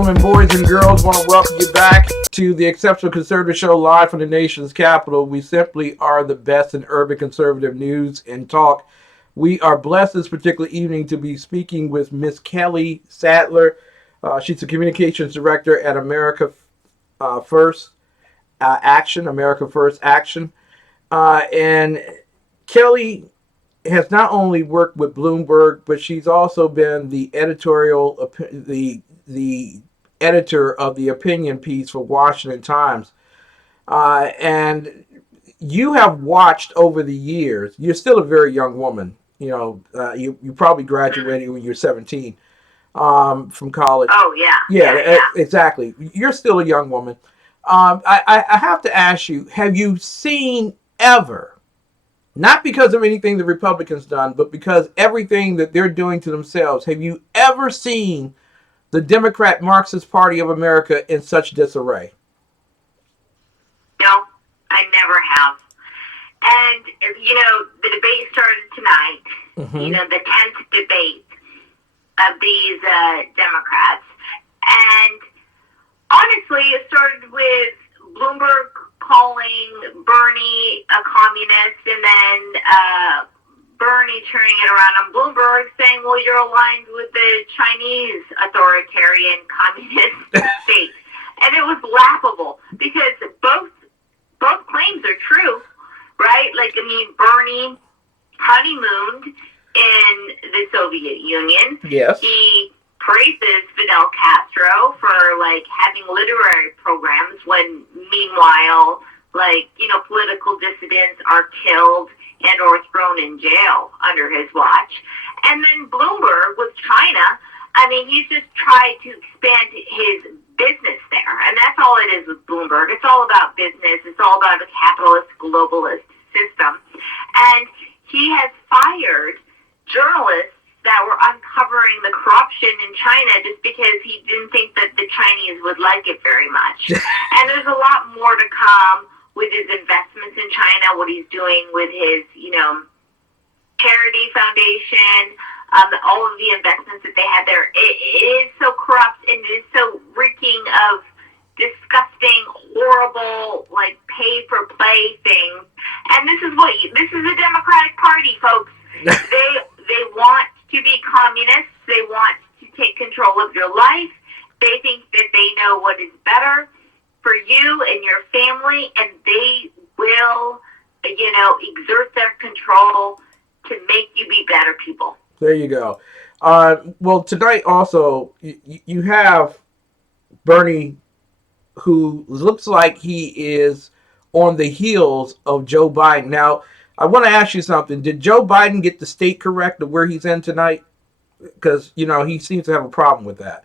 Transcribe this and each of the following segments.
gentlemen, boys and girls, want to welcome you back to the Exceptional Conservative Show live from the nation's capital. We simply are the best in urban conservative news and talk. We are blessed this particular evening to be speaking with Miss Kelley Sadler. She's the communications director at America First Action. And Kelley has not only worked with Bloomberg, but she's also been the editor of the opinion piece for Washington Times. And you have watched over the years. You're still a very young woman. You probably graduated when you were 17 from college. Oh, yeah. Yeah, exactly. You're still a young woman. I have to ask you, have you seen ever, not because of anything the Republicans done, but because everything that they're doing to themselves, have you ever seen the Democrat Marxist Party of America in such disarray? No, I never have. And, the debate started tonight, the 10th debate of these Democrats. And honestly, it started with Bloomberg calling Bernie a communist, and then Bernie turning it around on Bloomberg saying, well, you're aligned with the Chinese authoritarian communist state. And it was laughable because both claims are true, right? Bernie honeymooned in the Soviet Union. Yes. He praises Fidel Castro for having literary programs when meanwhile political dissidents are killed and or thrown in jail under his watch. And then Bloomberg with China, he's just tried to expand his business there. And that's all it is with Bloomberg. It's all about business. It's all about a capitalist globalist system. And he has fired journalists that were uncovering the corruption in China just because he didn't think that the Chinese would like it very much. And there's a lot more to come with his investments in China, what he's doing with his, charity foundation, all of the investments that they had there. It is so corrupt and it is so reeking of disgusting, horrible, pay-for-play things. And this is the Democratic Party, folks. They want to be communists. They want to take control of your life. They think that they know what is better for you and your family, and they will, exert their control to make you be better people. There you go. Well, tonight also, you have Bernie, who looks like he is on the heels of Joe Biden. Now, I want to ask you something. Did Joe Biden get the state correct of where he's in tonight? Because, he seems to have a problem with that.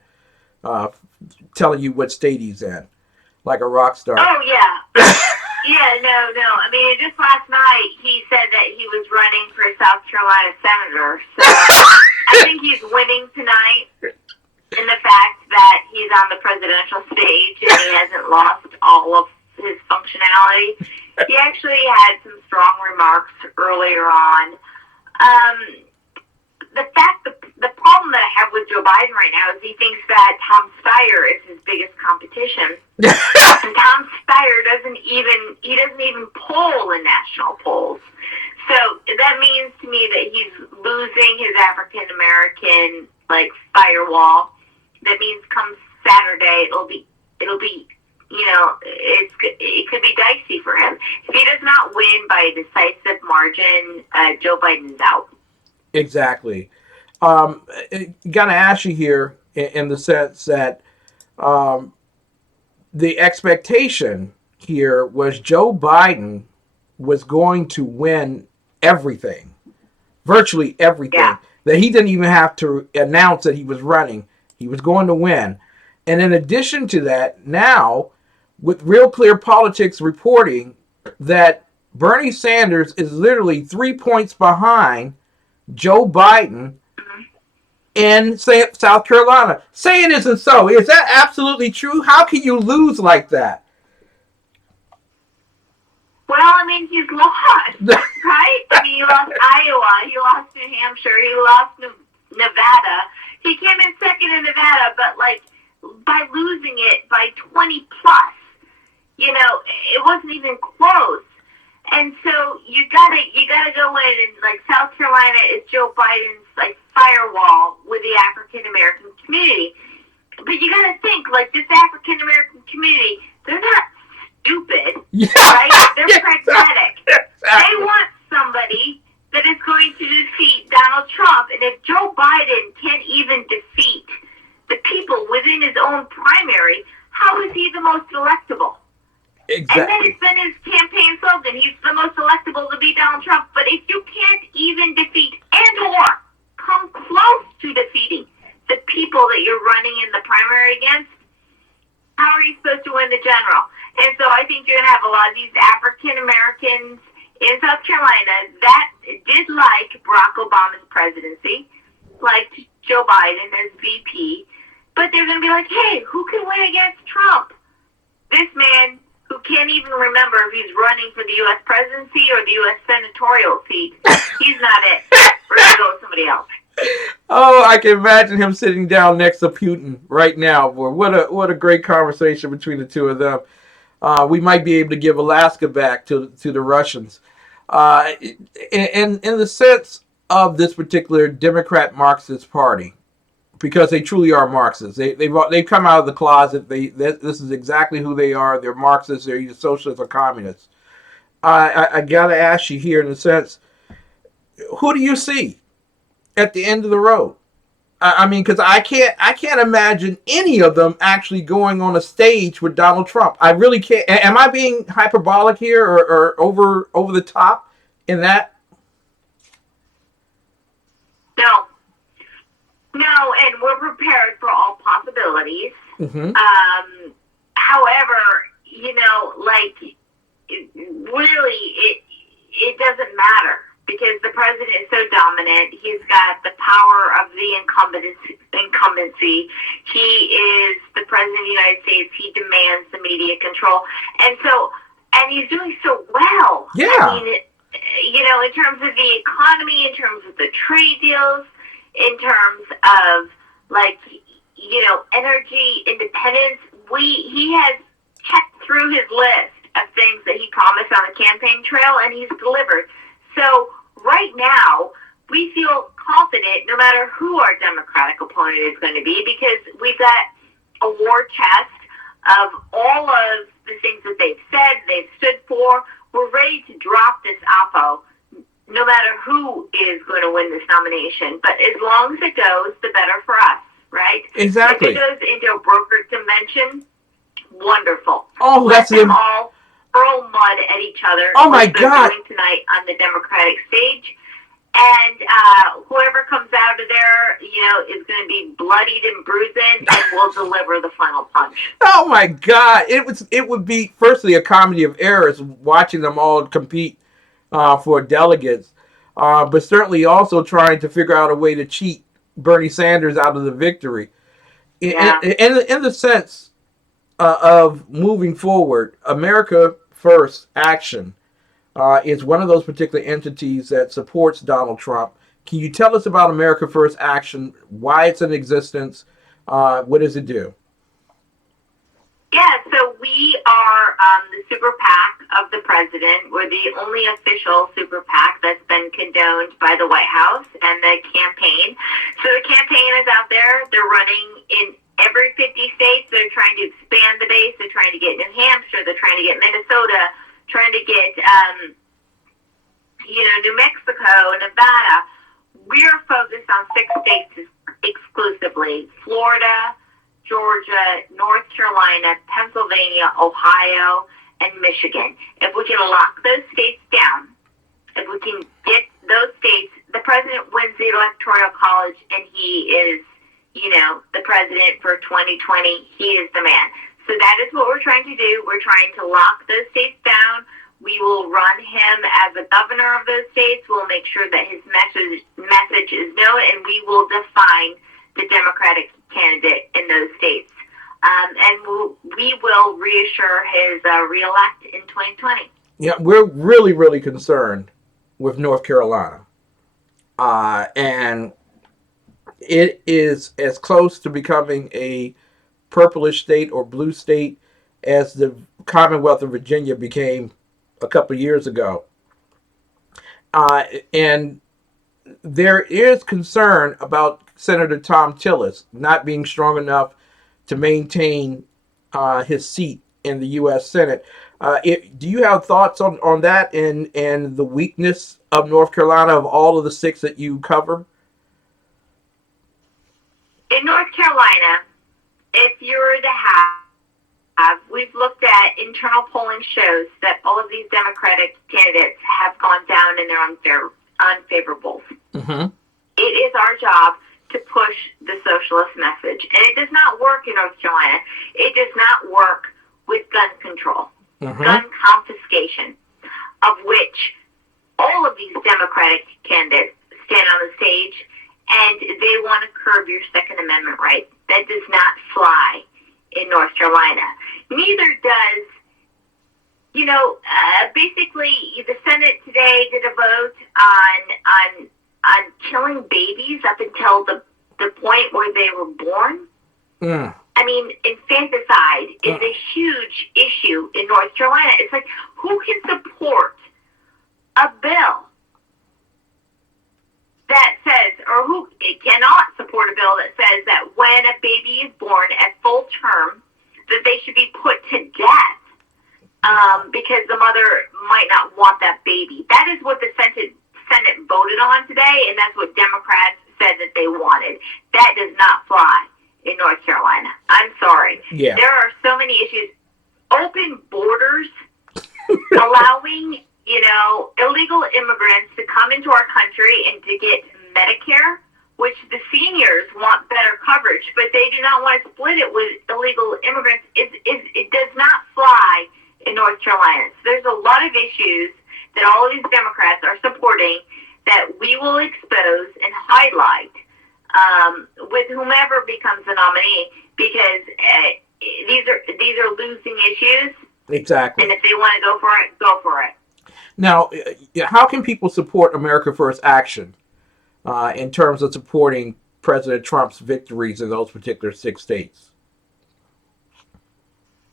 Telling you what state he's in. Like a rock star. Oh, yeah. Yeah, no. Just last night, he said that he was running for South Carolina senator. So I think he's winning tonight in the fact that he's on the presidential stage and he hasn't lost all of his functionality. He actually had some strong remarks earlier on. The problem that I have with Joe Biden right now is he thinks that Tom Steyer is his biggest competition. And Tom Steyer doesn't even poll in national polls. So that means to me that he's losing his African American firewall. That means come Saturday it'll be it could be dicey for him. If he does not win by a decisive margin, Joe Biden's out. Exactly. Got to ask you here in the sense that the expectation here was Joe Biden was going to win everything, virtually everything. Yeah. That he didn't even have to announce that he was running. He was going to win. And in addition to that, now with Real Clear Politics reporting that Bernie Sanders is literally 3 points behind Joe Biden in South Carolina. Say it isn't so. Is that absolutely true? How can you lose like that? Well, he's lost, right? He lost Iowa, he lost New Hampshire, he lost Nevada. He came in second in Nevada, but by losing it by 20 plus. It wasn't even close. And so you gotta go in, and like South Carolina is Joe Biden's like firewall with the African American community. But you gotta think, like, this African American community, they're not stupid, right? They're pragmatic. They want somebody that is going to defeat Donald Trump. And if Joe Biden can't even defeat the people within his own primary, how is he the most electable? Exactly. And then it's been his campaign slogan, he's the most electable to beat Donald Trump. But if you can't even defeat or come close to defeating the people that you're running in the primary against, how are you supposed to win the general? And so I think you're going to have a lot of these African Americans in South Carolina that did like Barack Obama's presidency, liked Joe Biden as VP, but they're going to be like, hey, who can win against Trump? This man who can't even remember if he's running for the U.S. presidency or the U.S. senatorial seat. He's not it. We're going to go with somebody else. Oh, I can imagine him sitting down next to Putin right now. Boy, what a great conversation between the two of them. We might be able to give Alaska back to the Russians. In the sense of this particular Democrat Marxist Party, because they truly are Marxists. They've come out of the closet. This is exactly who they are. They're Marxists. They're either socialists or communists. I got to ask you here in a sense, who do you see at the end of the road? I mean, because I can't imagine any of them actually going on a stage with Donald Trump. I really can't. Am I being hyperbolic here or over the top in that? No, and we're prepared for all possibilities. Mm-hmm. However, it doesn't matter because the president is so dominant. He's got the power of the incumbency. He is the president of the United States. He demands the media control. And he's doing so well. Yeah. I mean, in terms of the economy, in terms of the trade deals, in terms of energy independence, he has checked through his list of things that he promised on the campaign trail, and he's delivered. So right now, we feel confident no matter who our Democratic opponent is going to be, because we've got a war chest of all of the things that they've said, they've stood for. We're ready to drop this oppo no matter who is going to win this nomination. But as long as it goes, the better for us, right? Exactly. If it goes into a brokered convention, wonderful. Oh, let them all throw mud at each other. Oh my God! Doing tonight on the Democratic stage, and whoever comes out of there, is going to be bloodied and bruising, and will deliver the final punch. Oh my God! It would be firstly a comedy of errors watching them all compete for delegates, but certainly also trying to figure out a way to cheat Bernie Sanders out of the victory. In the sense of moving forward, America First Action is one of those particular entities that supports Donald Trump. Can you tell us about America First Action, why it's in existence, what does it do? Yeah, so we are the super PAC of the president. We're the only official super PAC that's been condoned by the White House and the campaign. So the campaign is out there. They're running in every 50 states. They're trying to expand the base. They're trying to get New Hampshire. They're trying to get Minnesota, trying to get, New Mexico, Nevada. We're focused on 6 states exclusively: Florida, Georgia, North Carolina, Pennsylvania, Ohio, and Michigan. If we can lock those states down, if we can get those states, the president wins the Electoral College, and he is, the president for 2020. He is the man. So that is what we're trying to do. We're trying to lock those states down. We will run him as a governor of those states. We'll make sure that his message is known, and we will define the Democratic candidate in those states. And we will reassure his reelect in 2020. Yeah, we're really, really concerned with North Carolina. And it is as close to becoming a purplish state or blue state as the Commonwealth of Virginia became a couple of years ago. And there is concern about Senator Tom Tillis not being strong enough to maintain his seat in the U.S. Senate. Do you have thoughts on that and the weakness of North Carolina of all of the 6 that you cover? In North Carolina, if you were to have, we've looked at internal polling shows that all of these Democratic candidates have gone down in their unfavorables. Mm-hmm. It is our job to push the socialist message. And it does not work in North Carolina. It does not work with gun control, gun confiscation, of which all of these Democratic candidates stand on the stage and they want to curb your Second Amendment rights. That does not fly in North Carolina. Neither does, basically the Senate today did a vote on killing babies up until the point where they were born. I mean, infanticide is a huge issue in North Carolina. It's like, who can support a bill that says, or who cannot support a bill that says that when a baby is born at full term, that they should be put to death because the mother might not want that baby? That is what the Senate voted on today, and that's what Democrats said that they wanted. That does not fly in North Carolina. I'm sorry. Yeah. There are so many issues. Open borders, allowing, illegal immigrants to come into our country and to get Medicare, which the seniors want better coverage, but they do not want to split it with illegal immigrants. It does not fly in North Carolina. So there's a lot of issues that all of these Democrats are supporting that we will expose and highlight with whomever becomes the nominee, because these are losing issues. Exactly. And if they want to go for it, go for it. Now, how can people support America First Action in terms of supporting President Trump's victories in those particular 6 states?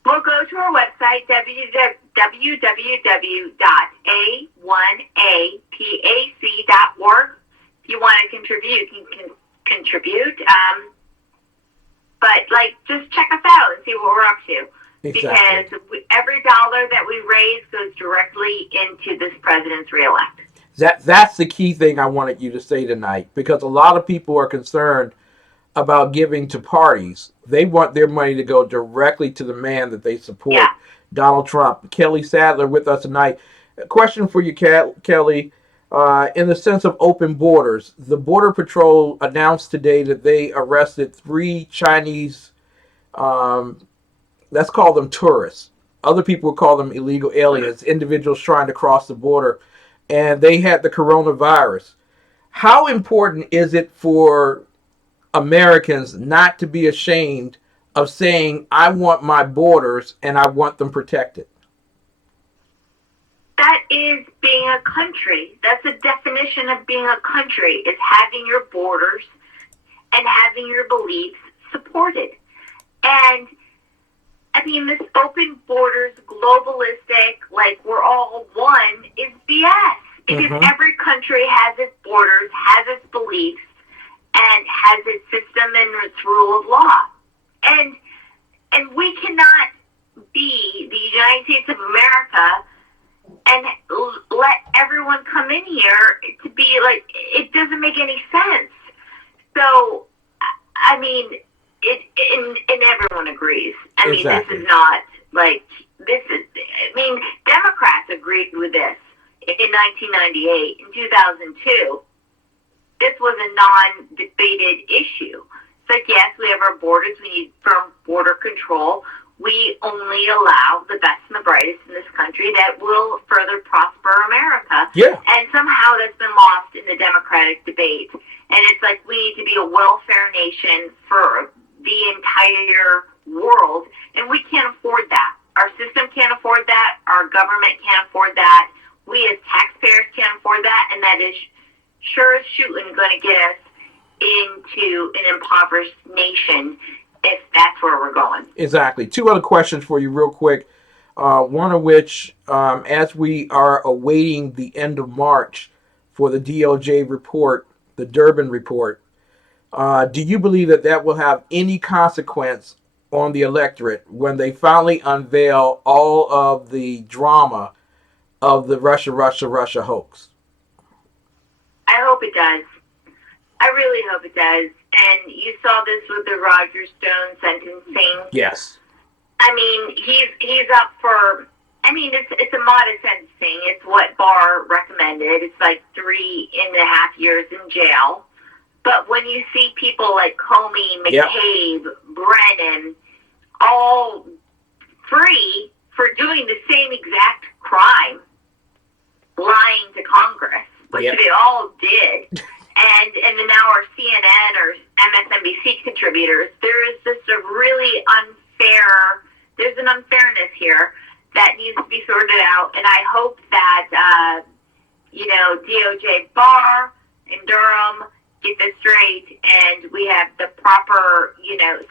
We'll go to our website, www.a1apac.org. If you want to contribute, you can contribute. But, just check us out and see what we're up to. Exactly. Because every dollar that we raise goes directly into this president's reelect. That's the key thing I wanted you to say tonight, because a lot of people are concerned about giving to parties. They want their money to go directly to the man that they support, Yeah. Donald Trump. Kelley Sadler with us tonight. A question for you, Kelley. In the sense of open borders, the Border Patrol announced today that they arrested 3 Chinese, let's call them tourists. Other people would call them illegal aliens, individuals trying to cross the border, and they had the coronavirus. How important is it for Americans not to be ashamed of saying, I want my borders and I want them protected? That is being a country. That's the definition of being a country, is having your borders and having your beliefs supported. And this open borders, globalistic, we're all one, is BS. Because every country has its borders, has its beliefs, and has its system and its rule of law. And we cannot be the United States of America and let everyone come in here to be it doesn't make any sense. So, and everyone agrees. Exactly. This is not Democrats agreed with this in 1998. In 2002, this was a non-debated issue. It's yes, we have our borders, we need firm border control. We only allow the best and the brightest in this country that will further prosper America. Yeah. And somehow that's been lost in the Democratic debate. And it's we need to be a welfare nation for the entire world, and we can't afford that. Our system can't afford that. Our government can't afford that. We as taxpayers can't afford that, and that is sure as shooting going to get us into an impoverished nation if that's where we're going. Exactly. Two other questions for you real quick. One of which, as we are awaiting the end of March for the DOJ report, the Durbin Report, do you believe that that will have any consequence on the electorate when they finally unveil all of the drama of the Russia hoax? I hope it does. I really hope it does. And you saw this with the Roger Stone sentencing. Yes. I mean, he's up for. I mean, it's a modest sentencing. It's what Barr recommended. It's like 3.5 years in jail. But when you see people like Comey, McCabe, Brennan, all free for doing the same exact crime, lying to Congress, which they all did, and then now our CNN or MSNBC contributors, there is just a really there's an unfairness here that needs to be sorted out, and I hope that, DOJ Barr and Durham get this straight, and we have the proper,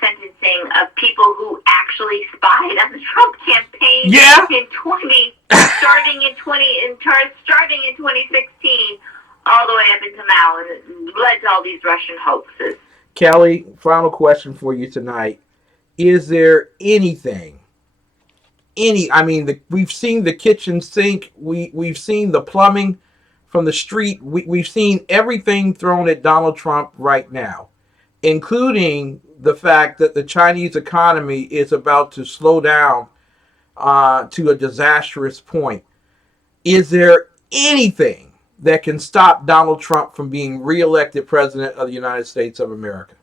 sentencing of people who actually spied on the Trump campaign starting in 2016, all the way up until now, and it led to all these Russian hoaxes. Kelley, final question for you tonight. Is there anything, we've seen the kitchen sink, we've seen the plumbing from the street, we've seen everything thrown at Donald Trump right now, including the fact that the Chinese economy is about to slow down to a disastrous point. Is there anything that can stop Donald Trump from being reelected president of the United States of America?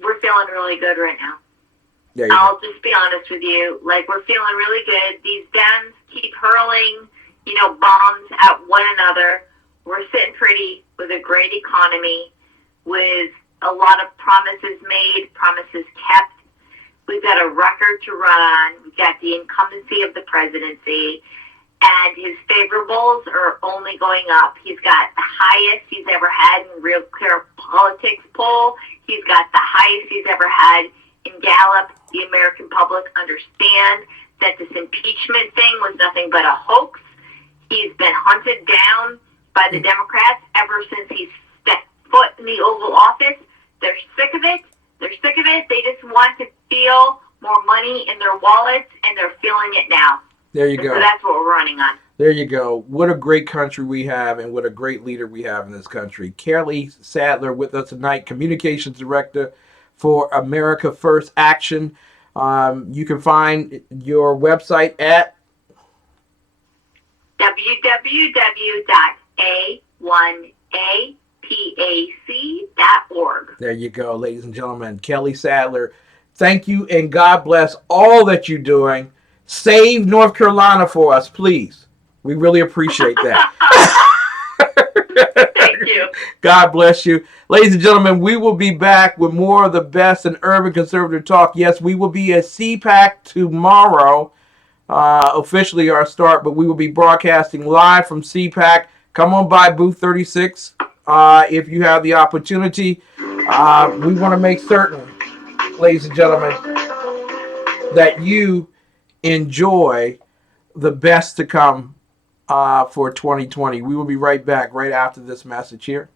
We're feeling really good right now. I'll just be honest with you. Like, we're feeling really good. These Dems keep hurling, bombs at one another. We're sitting pretty with a great economy, with a lot of promises made, promises kept. We've got a record to run on. We've got the incumbency of the presidency, and his favorables are only going up. He's got the highest he's ever had in Real Clear Politics poll. He's got the highest he's ever had in Gallup. The American public understand that this impeachment thing was nothing but a hoax. He's been hunted down by the Democrats ever since he stepped foot in the Oval Office. They're sick of it. They just want to feel more money in their wallets, and they're feeling it now. There you go. So that's what we're running on. There you go. What a great country we have, and what a great leader we have in this country. Kelley Sadler with us tonight, Communications Director for America First Action. You can find your website at www.a1apac.org. There you go, ladies and gentlemen. Kelley Sadler, thank you, and God bless all that you're doing. Save North Carolina for us, please. We really appreciate that. Thank you. God bless you. Ladies and gentlemen, we will be back with more of the best in urban conservative talk. Yes, we will be at CPAC tomorrow, officially our start, but we will be broadcasting live from CPAC. Come on by booth 36 if you have the opportunity. We want to make certain, ladies and gentlemen, that you enjoy the best to come for 2020. We will be right back right after this message here.